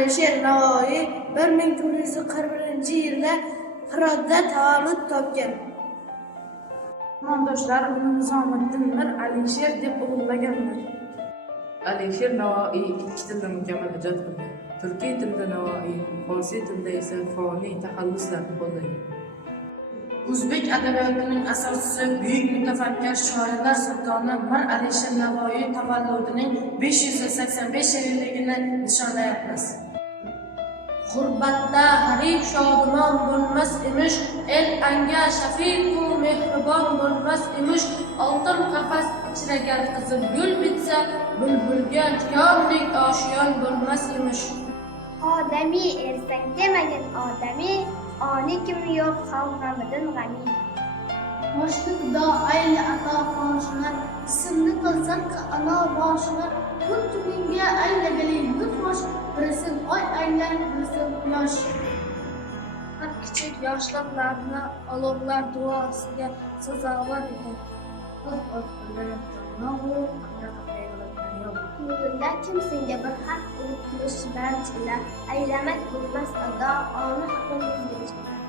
Alisher Navoiy 1941-yilda Hirotda tavallud topgan. Zamondoshlar uni Nizomiddin Mir Alisher deb ulug'laganlar. Alisher Navoiy ikki tilda mukammal ijod qilgan. Turkiy tilda Navoiy, Forsiy tilda esa foniy taxalluslarni qo'llagan. O'zbek adabiyotining asoschisi, buyuk mutafakkir, shoirlar sultoni Mir Alisher Navoiy tavalludining 585-yilligini nishonlayapmiz. G'urbatda g'arib shodumon bo'lmas emish, el anga shafiqu mehribon bo'lmas emish, oltin qafas ichragan qizil gul bitsa, bulbulga tikonlik oshiyon bo'lmas emish. Odamiy ersang demagin odamiy, oni kim yo'q xalq g'amidan g'ami. Boshni xudo ayli ato qoshini, ismni qilsan ana boshini, kun tugunga aylagali nutfosh, birisin oy aylan, birisin quyosh. Har kichik yoshlarni olovlar duosiga sazovor edi. Yo'lda kim senga bir harf urib kulishdan chilar, aylamak bo'lmas ado, oni haqingizga chilar.